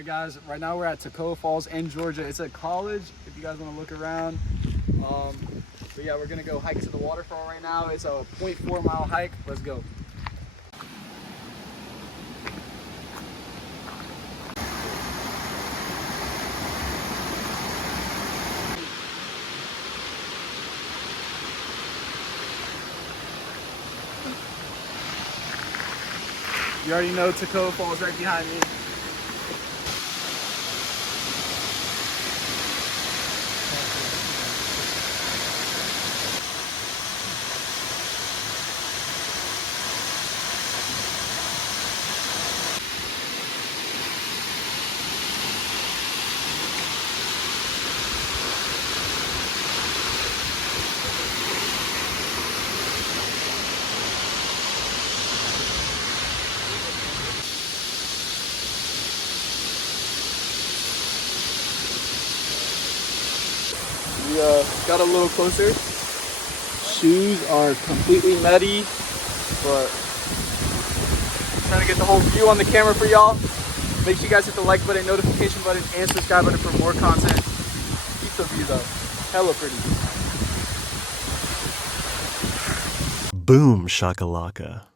Alright guys, right now we're at Toccoa Falls in Georgia. It's a college if you guys want to look around. But yeah, we're gonna go hike to the waterfall right now. It's a 0.4 mile hike. Let's go. You already know Toccoa Falls right behind me. We got a little closer. Shoes are completely muddy, but I'm trying to get the whole view on the camera for y'all. Make sure you guys hit the like button, notification button, and subscribe button for more content. Keep the view though. Hella pretty. Boom shakalaka.